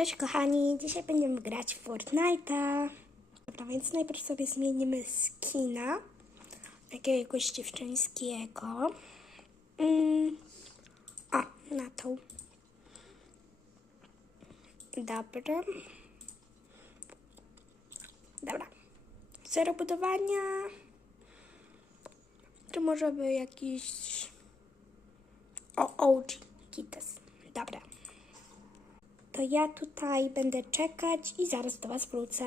Cześć kochani, dzisiaj będziemy grać w Fortnite'a. Dobra, więc najpierw sobie zmienimy skina jakiegoś dziewczyńskiego. Mm. O, na tą. Dobra. Dobra. Zero budowania. Czy może by jakiś... O, OG Kites. Dobra. To ja tutaj będę czekać i zaraz do Was wrócę.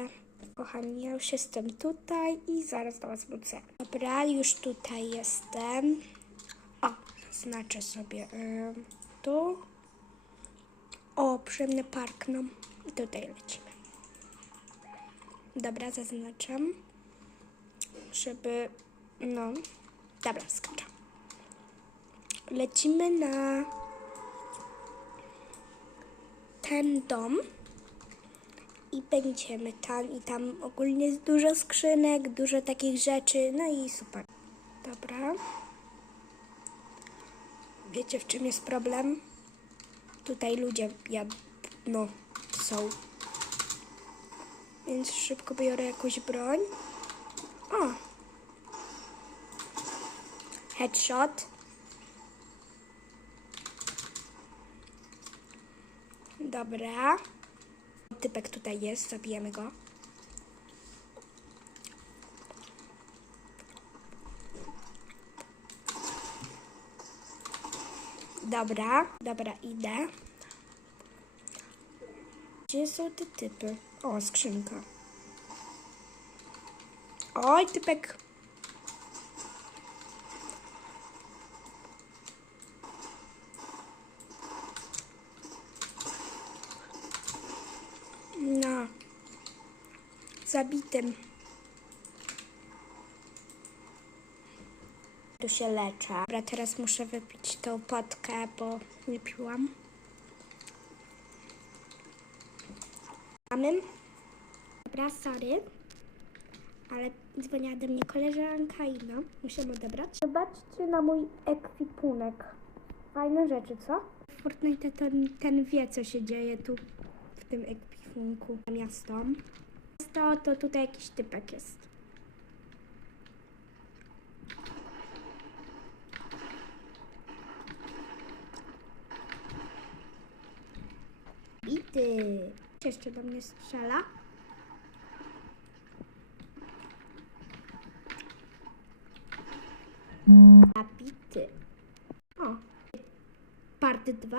Kochani, ja już jestem tutaj i zaraz do Was wrócę. Dobra, już tutaj jestem. O, znaczę sobie tu. O, przyjemny park, no. I tutaj lecimy. Dobra, zaznaczam. Żeby, no. Dobra, skaczę. Lecimy na ten dom i będziemy tam i tam ogólnie jest dużo skrzynek, dużo takich rzeczy, no i super. Dobra. Wiecie w czym jest problem? Tutaj ludzie ja, no, są. Więc szybko biorę jakąś broń. O! Headshot. Dobra. Typek tutaj jest, zabijemy go. Dobra, dobra, idę. Gdzie są te typy? O, skrzynka. Oj, typek. No. Zabitym. Tu się leczę. Dobra, teraz muszę wypić tą potkę, bo nie piłam. Mamy. Dobra, sorry. Ale dzwoniła do mnie koleżanka i no, muszę odebrać. Zobaczcie na mój ekwipunek. Fajne rzeczy, co? Fortnite ten, ten wie, co się dzieje tu w tym ekwipunku. Miasto. Miasto to tutaj jakiś typek jest. I ty. Jeszcze do mnie strzela. Zabity. O. Part 2?